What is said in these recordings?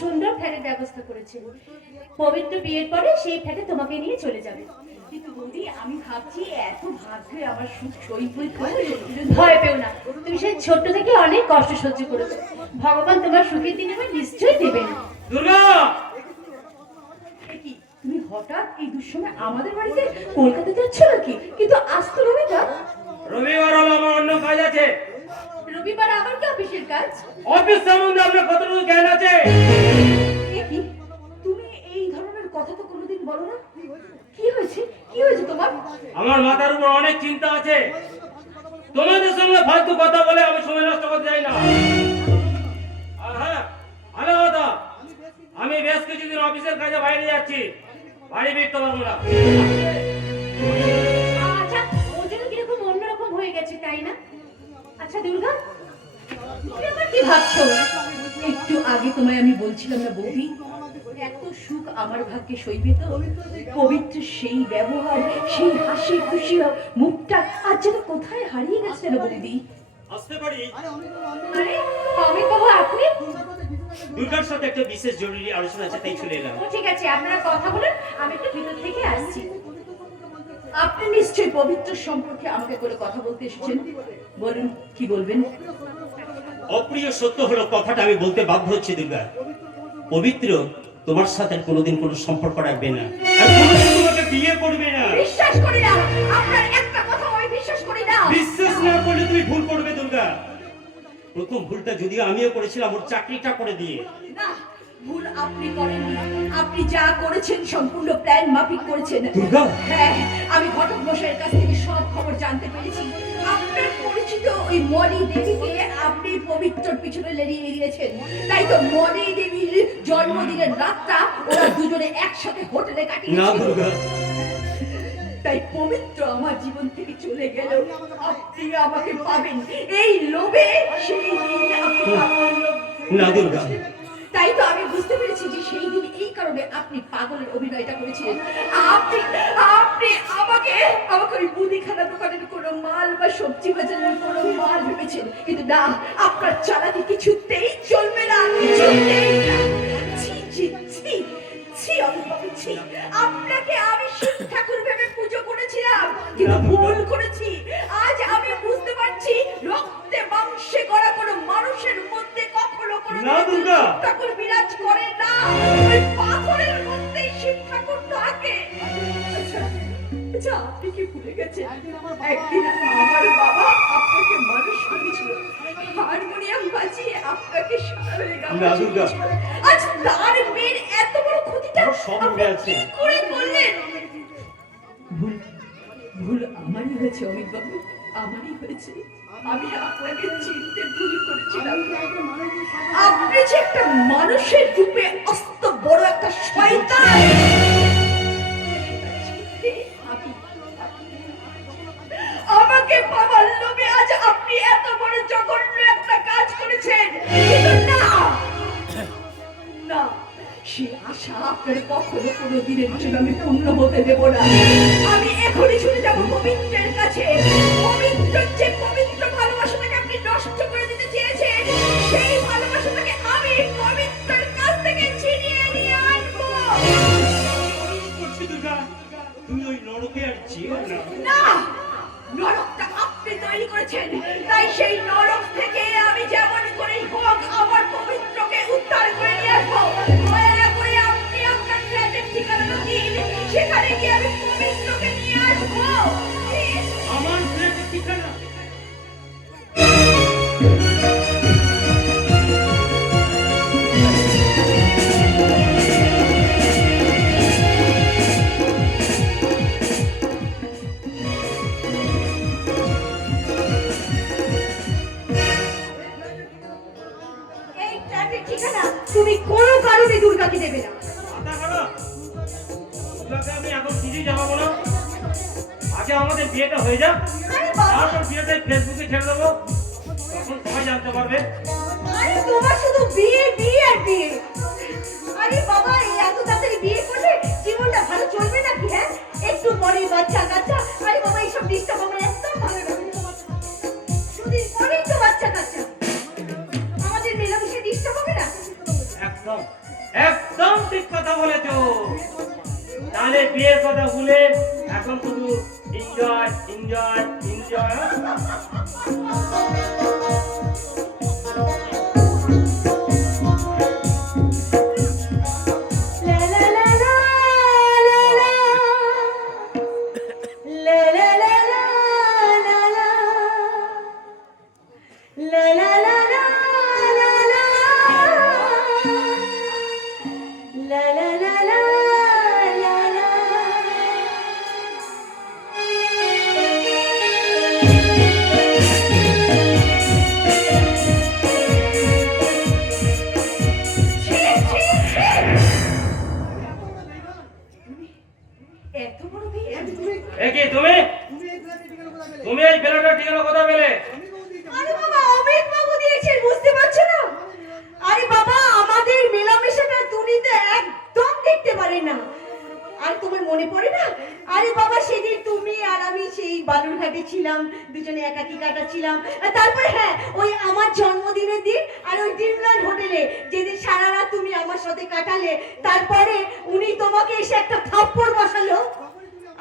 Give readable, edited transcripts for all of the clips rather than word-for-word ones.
সুন্দর ফ্ল্যাটের ব্যবস্থা করেছে। পবিত্র বিয়ের পরে সেই ফ্ল্যাটে তোমাকে নিয়ে চলে যাবে। কিন্তু বৌদি আমি ভাবছি এত ভাগ্যে আমার সুখ সই বই ভয় পেও না, তুমি সেই ছোট্ট থেকে অনেক কষ্ট সহ্য করেছো। ভগবান তোমার সুখের দিনে আমার নিশ্চয়ই দেবে না। দুর্গা, কি তুমি হঠাৎ এই দুঃসময় আমাদের বাড়িতে? কলকাতা যাচ্ছ নাকি? কিন্তু আজ তো রবিবার। রবিবার হলো আমার অন্য কাজ আছে। রবিবার আবার কি অফিসের কাজ? অফিস সম্বন্ধে আপনার কতটুকু জ্ঞান আছে? কি তুমি এই ধরনের কথা তো কোনোদিন বলো না। কি হয়েছে, কি হয়েছে তোমার? আমার মাথার উপর অনেক চিন্তা আছে। তোমাদের সঙ্গে ফালতু কথা বলে আমি সময় নষ্ট করতে চাই না। আর হ্যাঁ, ভালো কথা, আমি বেশ কিছুদিন অফিসের কাজে বাইরে যাচ্ছি, বাড়ি ফিরতে পারবো না। আচ্ছা, ও যেন কিরকম অন্যরকম হয়ে গেছে, তাই না? আচ্ছা দুর্গা, তুমি আবার কি ভাবছো? একটু আগে তোমায় আমি বলছিলাম না বৌদি, এত সুখ আমার ভাগ্যে সইবে তো? পবিত্র সেই ব্যবহার, সেই হাসি খুশি মুখটা আজ যেন কোথায় হারিয়ে গেছে না বৌদি। আসতে পারি? আরে আমি বাবা, আপনি? দুর্গার সাথে একটা বিশেষ জরুরি আলোচনা আছে, তাই চলে এলাম। ঠিক আছে, আপনারা কথা বলুন, আমি একটু ভিতর থেকে আসছি। আপনি নিশ্চয়ই পবিত্র সম্পর্কে আমাকে করে কথা বলতে এসেছেন, বলুন কি বলবেন? অপ্রিয় সত্য হলো কথাটা আমি বলতে বাধ্য হচ্ছি দুর্গা। পবিত্র তোমার সাথে কোনোদিন কোনো সম্পর্ক রাখবে না, আর কোনোদিন তোমাকে বিয়ে করবে না। বিশ্বাস করি না, আপনার একটা কথা আমি বিশ্বাস করি না। বিশ্বাস না করলে তুমি ভুল করবে দুর্গা। প্রথম ভুলটা যদিও আমিও করেছিলাম, ওর চাকরিটা করে দিয়ে। না, ভুল আপনি করেননি। আপনি যা করেছেন সম্পূর্ণ প্ল্যান মাফিক করেছেন। দুর্গা, হ্যাঁ, আমি ঘটক মশাইয়ের কাছ থেকে সব খবর জানতে পেরেছি। আপনার পরিচিত ওই মণি দেবীকে আপনি পবিত্রর পিছনে লেলিয়ে দিয়েছেন। তাই তো মণি দেবীর জন্মদিনের রাতটা ওরা দুজনে একসাথে হোটেলে না কাটিয়েছিল। দুর্গা, তাই পবিত্র আমার জীবন থেকে চলে গেল, আপনি আমাকে পাবেন এই লোভে। সেই দিন আপনি পাগলের লোভ না দুর্গা। তাই তো আমি বুঝতে পেরেছি যে সেই দিন এই কারণে আপনি পাগলের অভিনয়টা করেছিলেন। আপনি আপনি আমাকে আমাকে ওই মুদিখানা দোকানের কোনো মাল বা সবজি বাজারের কোনো মাল ভেবেছেন, কিন্তু না, আপনার চালাকি কিছুতেই চলবে না, কিছুতেই না। ছি ছি ছি ছি, আমি ছি। আপনাকে আমি শিব ঠাকুর ভেবে পুজো করেছিলাম, কিন্তু ভুল করেছি। আজ আমি বুঝতে পারছি রক্তে মাংসে গড়া কোনো মানুষের মধ্যে কখনো কোনো না দুর্গা, ঠাকুর বিরাজ করে না। ওই পাথরের মধ্যেই শিব ঠাকুর থাকে। আচ্ছা আচ্ছা, আপনি কি ভুলে গেছেন একদিন আমার বাবা আপনাকে মানুষ করেছিল, হারমোনিয়াম বাজিয়ে আপনাকে সারাবেলা না দুর্গা। আজ তার মেয়ের এত বড় ক্ষতিটা সব আপনি আছে। কি করে করলেন? ভুল ভুল আমারই হয়েছে অমিত বাবু, আমারই হয়েছে। আমি আপনাকে চিনতে ভুল করেছিলাম। আপনি যে একটা মানুষের রূপে অস্ত বড় একটা শয়তান। আমাকে পাওয়ার লোভে আজ আপনি এত বড় জঘন্য একটা কাজ করেছেন, কিন্তু না না, সে আশা আপনার কখনো কোনো দিনের জন্য আমি পূর্ণ হতে দেব না। আমি এখনই চলে যাব পবিত্রের কাছে। পবিত্রের যে পবিত্র ভালোবাসাটাকে আপনি নষ্ট করে দিতে চেয়েছেন, সেই ভালোবাসাটাকে আমি পবিত্রের কাছ থেকে ছিনিয়ে নিয়ে আসবো। দুর্গা, তুমি ওই নরকে আর যেও না। না, নরকটা আপনি তৈরি করেছেন, তাই সেই নরক থেকে আমি যেমন করেই হোক আমার পবিত্রকে উদ্ধার করে নিয়ে আসবো। দয়া করে আপনি আপনার ফ্ল্যাটের ঠিকানাটা দিন, সেখানে গিয়ে আমি পবিত্রকে নিয়ে আসবো। আমার ফ্ল্যাটের ঠিকানা? এই ফ্ল্যাটের ঠিকানা তুমি কোনো কারণে দুর্গাকে দেবে না। আতা করো, দুর্গাকে আমি এখন কিছুই জানাবো না। আগে আমাদের বিয়েটা হয়ে যাক, আরে বাবা, তারপর বিয়েটা ফেসবুকে ছেড়ে দেবো, তখন সবাই জানতে পারবে। আরে তোমার শুধু বিয়ে বিয়ে আর বিয়ে। আরে বাবা, এই এত তাড়াতাড়ি বিয়ে করলে জীবনটা ভালো চলবে নাকি? হ্যাঁ, একটু পরে বাচ্চা কাচ্চা। আরে বাবা, এইসব ডিস্টার্ব আমার একদম ভালো লাগে না। শুধু পরেই তো বাচ্চা কাচ্চা, আমাদের মেলামেশা ডিস্টার্ব হবে না? একদম একদম ঠিক কথা বলেছো। তাহলে বিয়ের কথা ভুলে এখন শুধু এনজয় এনজয় এনজয়। লা লা লা লা লা লা। লা লা লা লা লা লা। লা লা লা লা লা লা। লা লা লা লা লা লা। এত বড় বিয়ে এ কি তুমি তুমি এই ফেলাটা ঠিকানা কথা পেলে? আরে বাবা অমিত বাবু দিয়েছেন, বুঝতে পারছো না? আরে বাবা আমাদের মেলামেশাটা তুমি তো একদম দেখতে পারে না। আর তোমার মনে পড়ে না? আরে বাবা সেদিন তুমি আর আমি সেই বালুরঘাটে ছিলাম, দুজনে একাকি কাটাচ্ছিলাম। আর তারপরে হ্যাঁ ওই আমার জন্মদিনের দিন আর ওই ড্রিমল্যান্ড হোটেলে যেদিন সারা রাত তুমি আমার সাথে কাটালে, তারপরে উনি তোমাকে এসে একটা থাপ্পড় বসালো।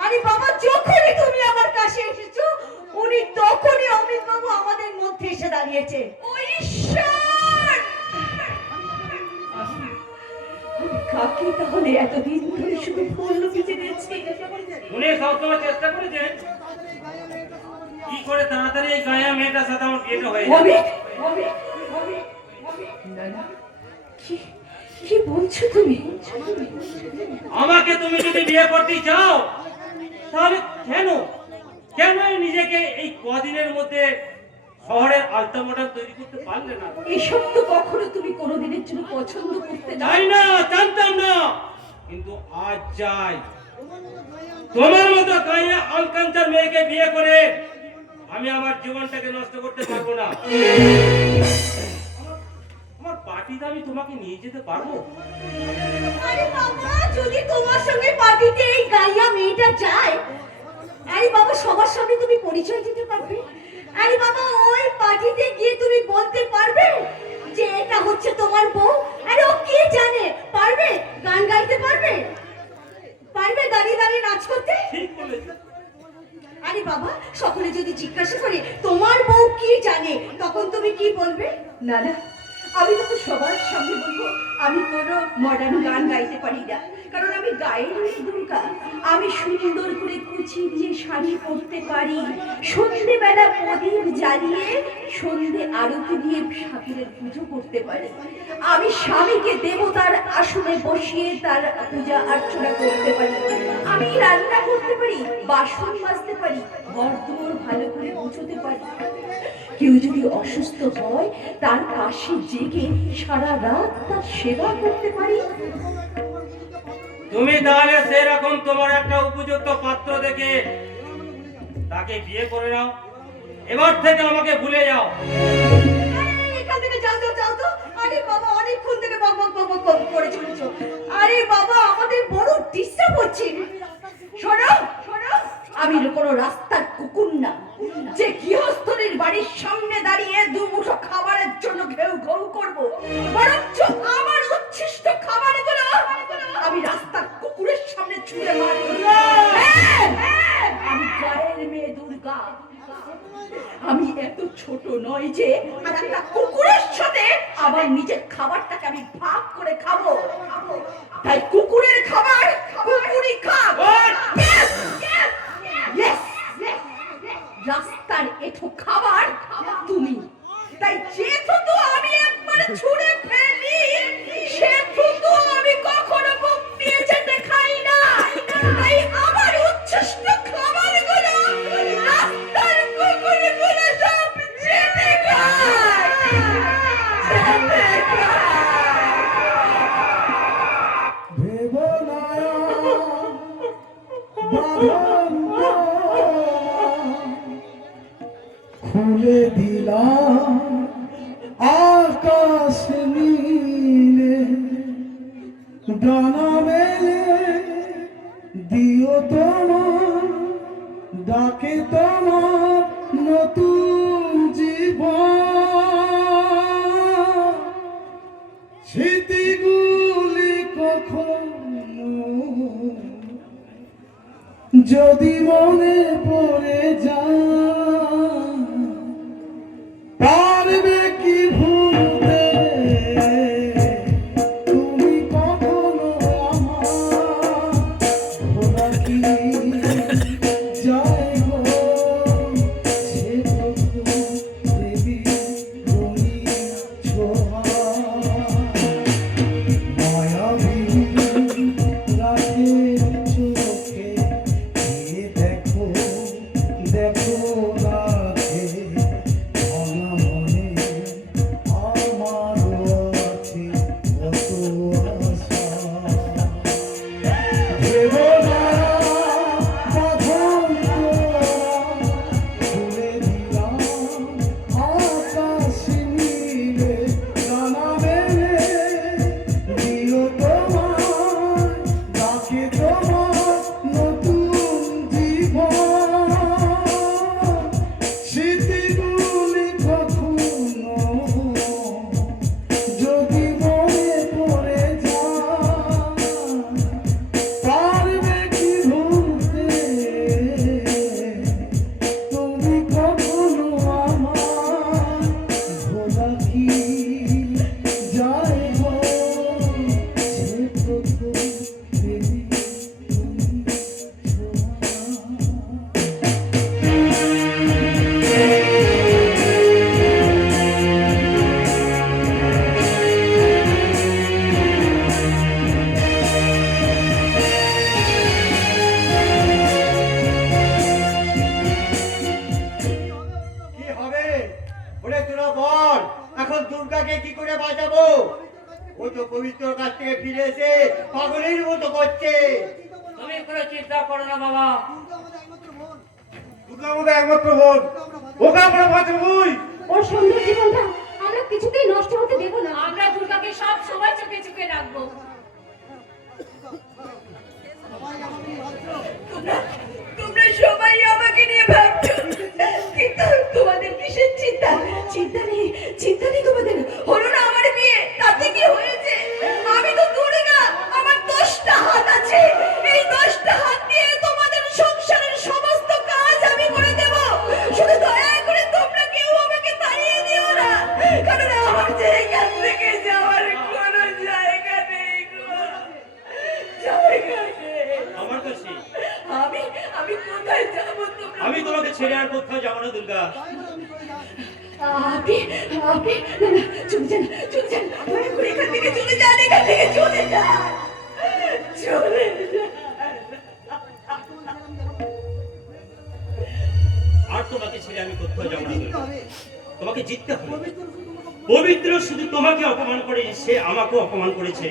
আরে বাবা যখনই তুমি আমার কাছে এসেছো উনি তখনই অমিত বাবু আমাদের মধ্যে এসে দাঁড়িয়েছে। ও ঈশ্বর! কাকে তাহলে এতদিন ধরে শুধু ফুল পিছে দিয়েছি? উনি সবসময় চেষ্টা করেছেন কি করে তাড়াতাড়ি এই গায়া মেয়েটার সাথে আমার বিয়েটা হয়ে যাবে। অমিত, অমিত, অমিত, অমিত। না, না। কি বলছো তুমি? আমাকে তুমি যদি বিয়ে করতে চাও তাহলে কেন কেন নিজেকে এই কদিনের মধ্যে শহরের আলতা মডেল তৈরি করতে পারলে না? এসব তো কখনো তুমি কোনোদিনের জন্য পছন্দ করতে না। চাই না, জানতাম না, কিন্তু আজ চাই। তোমার মতো গায়ে আলকাঞ্চার মেয়েকে বিয়ে করে আমি আমার জীবনটাকে নষ্ট করতে পারবো না। আমার পার্টিতে আমি তোমাকে নিয়ে যেতে পারবো? আরে বাবা যদি তোমার সঙ্গে পার্টিতে এই গাইয়া মেয়েটা যায়, আরে বাবা সবার সামনে তুমি পরিচয় দিতে পারবে? আরে বাবা ওই পার্টিতে গিয়ে তুমি বলতে পারবে যে এটা হচ্ছে তোমার বউ? আরে ও কি জানে? পারবে? গান গাইতে পারবে? পারবে দাঁড়িয়ে দাঁড়িয়ে নাচ করতে? ঠিক বলেছো। আরে বাবা সকলে যদি জিজ্ঞাসা করে তোমার বউ কি জানে, তখন তুমি কি বলবে? না না আমি তখন সবার সামনে বলবো আমি কোনো মডার্ন গান গাইতে পারি না, কারণ আমি গায়ের মেয়ে দুর্গা। আমি সুন্দর করে কুচি দিয়ে শাড়ি পরতে পারি, সন্ধ্যেবেলা প্রদীপ জ্বালিয়ে সন্ধ্যে আরতি দিয়ে ঠাকুরের পুজো করতে পারি। আমি স্বামীকে দেবতার আসনে বসিয়ে তার পূজা অর্চনা করতে পারি। আমি রান্না করতে পারি, বাসন মাজতে পারি, ঘরদোর ভালো করে মুছতে পারি। কেউ যদি অসুস্থ হয় তার পাশে জেগে সারা রাত তার সেবা করতে পারি। তুমি তাহলে সেরকম তোমার একটা উপযুক্ত পাত্র দেখে তাকে বিয়ে করে নাও। এবার থেকে আমাকে ভুলে যাও। এখান থেকে যাও যাও যাও তো। আরে বাবা অনেকক্ষণ থেকে বক বক বক বক করে চলেছো। আরে বাবা আমাদের বড় ডিস্টার্ব হচ্ছে। শোনো শোনো আমি কোনো রাস্তার কুকুর না যে গৃহস্থদের বাড়ির সামনে দাঁড়িয়ে দুমুঠো খাবারের জন্য ঘেউ ঘেউ করবো, বরঞ্চ আমার উচ্ছিষ্ট খাবারগুলো আমি রাস্তার কুকুরের সামনে ছুঁড়ে মারবো। আমি গায়ের মেয়ে দুর্গা। আমি এত ছোট নয় যে আর একটা কুকুরের সাথে আমার নিজের খাবারটাকে আমি ভাগ করে খাবো। তাই কুকুরের খাবার কুকুরই খাব। রাস্তার এঠো খাবার তুমি, তাই যে থুতু আমি একবার ছুঁড়ে ফেলি সে থুতু আমি কখনো মুখ দিয়ে যেতে খাই না। তাই আমার উচ্ছিষ্ট খাবারগুলো রাস্তার কুকুরগুলো সব চেটে খায়। খুলে দিলাম আকাশ নীলে, ডানা মেলে দিও তোমার ডাকে তোমার নতুন জীবন। স্মৃতিগুলি যদি মনে পড়ে যায় পারবে কি ভুলতে তুমি কখনো আমার ভোলা কি যায় গো সে তো দেবী রঙিন ছোঁয়া মায়াবী রাতের চোখে দিয়ে দেখো দেখো রাতে ভাঙা মনে আমারও আছে কত আশা ভেবো না বাঁধন খুলে দিলাম আকাশ নীলে ডানা মেলে দিও তোমার ডাকে তোমার নতুন জীবন স্মৃতিগুলি কখনো যদি মনে পড়ে যায় পারবে কি ভুলতে তুমি কখনো আমার ভোলা কি যায় গো সে প্রথম দেবী তুমি ছোঁয়া কি হবে? ওরে তোরা বল, এখন দুর্গাকে কি করে বাঁচাবো? ও তো পবিত্র কাছ থেকে ফিরে এসে পাগলের মতো করছে। তুমি কোনো চিন্তা করো না বাবা। দুর্গা আমাদের একমাত্র বোন, ওকে আমরা বাঁচাবোই। ওর সুন্দর জীবনটা আমরা কিছুতেই নষ্ট হতে দেব না। আমরা দুর্গাকে সব সময় চোখে চোখে রাখবো। তোমরা সবাই আমাকে নিয়ে ভাবছো, কিন্তু তোমাদের কিসের চিন্তা? চিন্তা নেই তোমাদের। হলো না আমার বিয়ে, তাতে কি হয়েছে? আমি তো দুর্গা, আমার 10টা হাত আছে। এই 10টা হাত দিয়ে তোমাদের সংসারের সমস্ত কাজ আমি করে দেব। শুধু দয়া করে তোমরা কেউ আমাকে তাড়িয়ে দিও না, কারণ আমার জায়গা থেকে যাওয়ার কোনো জায়গা নেই গো। জায়গা নেই। আমার কাছে আমি কোথায় যাব? তোমরা আমি তোমাকে ছেড়ে আর কোথাও যাবো না দুর্গা। আপনি না, চলে যান, দয়া করে এখান থেকে চলে যান, চলে যান। আর তোমাকে ছেড়ে আমি কোথাও যাবো না দুর্গা। তোমাকে জিততে হবে। পবিত্র শুধু তোমাকে অপমান করে, সে আমাকেও অপমান করেছে।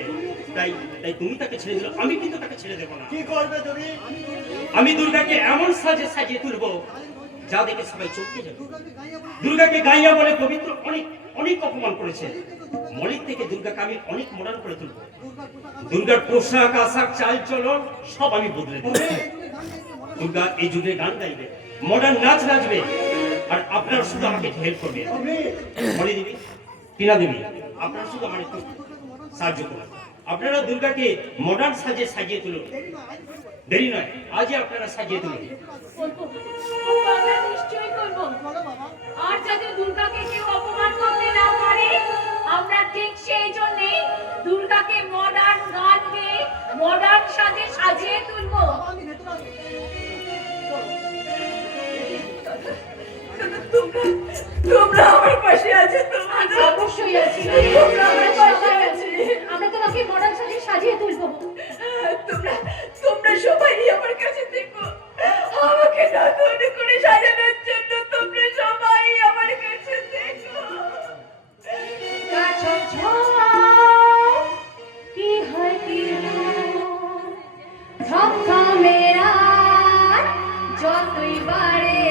তাই তাই তুমি তাকে ছেড়ে দিলে, আমি কিন্তু তাকে ছেড়ে দেবো না। কি করবে তুমি? আমি দুর্গাকে এমন সাজিয়ে তুলবো যা দেখে সবাই চমকে যাবে। দুর্গাকে গাইয়া বলে পবিত্র অনেক অনেক অপমান করেছে। মলিক থেকে দুর্গাকে আমি অনেক মডার্ন করে তুলবো। দুর্গার পোশাক আশাক চাল চলন সব আমি বদলে দেবো। দুর্গা এই যুগে গান গাইবে, মডার্ন নাচ নাচবে, আর আপনারা শুধু আমাকে হেল্প করবে। বলে দিবি টিনা দেবী, আপনারা শুধু আমার একটু সাহায্য করুন। আপনারা দুর্গাকে মডার্ন সাজিয়ে তুলুন। দেরি নয়, আজই আপনারা সাজিয়ে তুলুন। আমরা নিশ্চয়ই করব। আর যাতে দুর্গাকে কেউ অপমান করতে না পারে, আমরা ঠিক সেই জন্যে দুর্গাকে মডার্ন গান গেয়ে মডার্ন সাজিয়ে তুলবো। তোমরা আমার পাশে আছো তো? অবশ্যই আছি। তোমরা আমার পাশে আছো। আমরা তোমাকে মডার্ন সাজিয়ে তুলবো। তোমরা সবাই আমার কাছে দেখো, আমাকে নতুন করে সাজানোর জন্য তোমরা সবাই আমার কাছে দেখো। কি হয় কি থমথমে রাত যতই বাড়ে,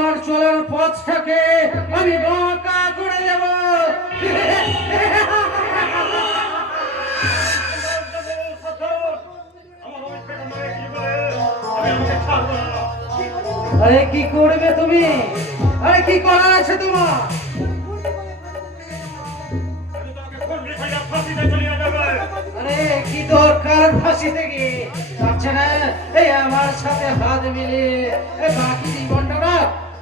তোমার চলার পথটাকে আমি বাঁকা করে দেব। আরে কি করবে তুমি? আরে কি করার আছে তোমার? আরে কি দরকার ফাঁসিতে গিয়ে? আচ্ছা না, এই আমার সাথে হাত মিলিয়ে এই বাকি জীবনটা না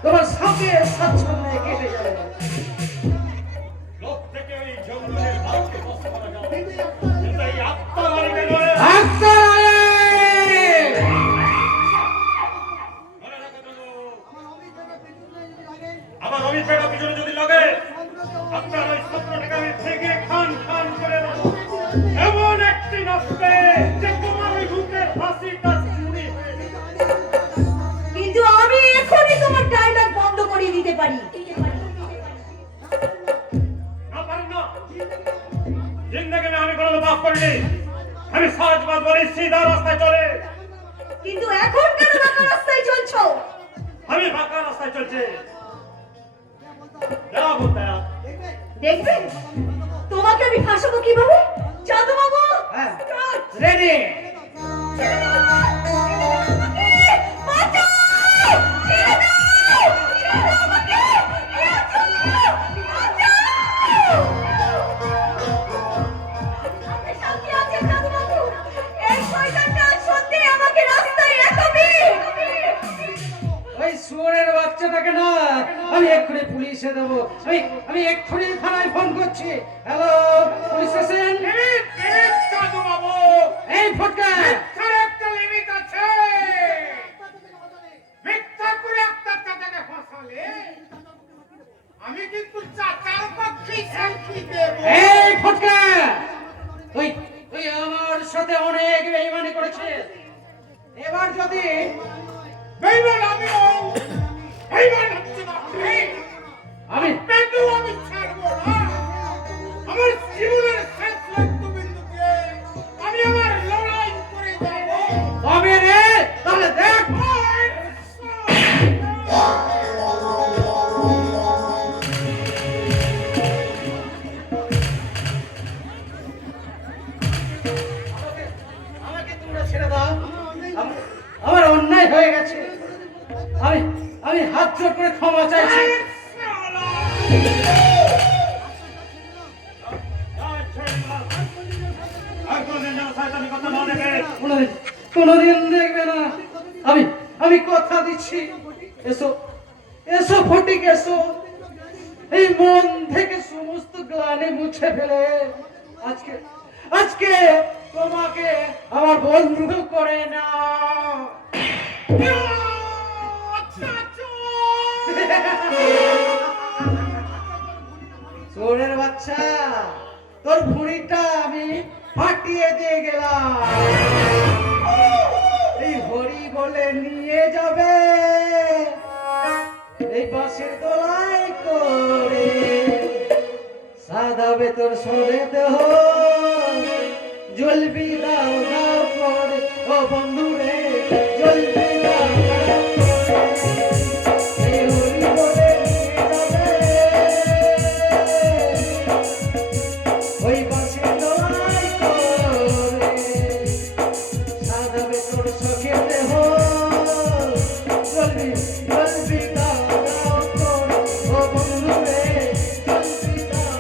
তোমার সাথে স্বাচ্ছন্দ্যে কেটে যাবে। আমার অমিত বেটা পিছনে যদি লাগে আপনার ওই স্বপ্নটাকে আমি ভেঙে খান খান করে দেবো। এমন একটি নাচবে যে তোমার ওই বুকের ফাঁসিটা চুরি হয়ে যাবে। কিন্তু আমি এখনই তোমার ডায়লগ বন্ধ করিয়ে দিতে পারি। না পারেন না। জিন্দেগি আমি কোনো মাফ করিনি। আমি সাজবাজ বলি সিধা রাস্তায় চলে। কিন্তু এখন কেন বাঁকা রাস্তায় চলছো? আমি বাঁকা রাস্তায় চলছে। যা বলতে আর। দেখবে তোমাকে আমি ফাঁসাবো কিভাবে? জাদু বাবু হ্যাঁ, রেডি। ওই শুয়োরের বাচ্চাটাকে না আমি এক্ষুনি পুলিশে দেবো। আমি এক্ষুনি থানায় ফোন করছি। Hello, police station. সাধু বাবু, এই ফটকা, মিথ্যার একটা লিমিট আছে। মিথ্যা করে একটা চাচাকে ফাঁসালে আমি কিন্তু চাচার পক্ষেই সাক্ষী দেব। এই ফটকা, তুই তুই আমার সাথে অনেক বেইমানি করেছিস। এবার যদি বেইমান আমিও, বেইমান হচ্ছে না আপনি। আমি আপনাকেও আমি ছাড়বো না। আমার জীবনের শেষ রক্তবিন্দুকে আমি আমার লড়াই করে যাবো। তবে রে, তাহলে দেখ। আমাকে তোমরা ছেড়ে দাও। আমার অন্যায় হয়ে গেছে। আমি আমি হাত জোড় করে ক্ষমা চাইছি। কোনদিন দেখবে না। আমি কথা দিচ্ছি। এসো এসো ফটিক, এসো। এই মন থেকে সমস্ত গ্লানি মুছে ফেলে আজকে আজকে তোমাকে আমার বন্ধু করে না। চোরের বাচ্চা, তোর ভুঁড়িটা আমি ফাটিয়ে দিয়ে গেলাম। এই হরি বলে নিয়ে যাবে এই বাঁশের দোলাই করে, সাদাবে তোর সরে দেহ, জ্বলবি দাও দাও করে। ও বন্ধু রে, জ্বলবি দাও দাও করে। এই হরি বলে নিয়ে যাবে ওই বাঁশের দোলাই করে, সাদাবে তোর সখের দেহ, জ্বলবি জ্বলবি দাও দাও করে। ও বন্ধু রে, জ্বলবি দাও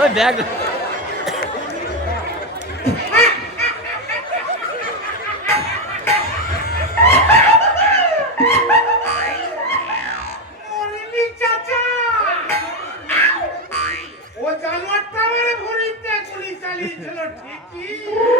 ওই ব্যাগ মরিলি চাচা, ও জানোয়ারটা আমার ঘুরিতে গুলি চালিয়েছিল ঠিকই।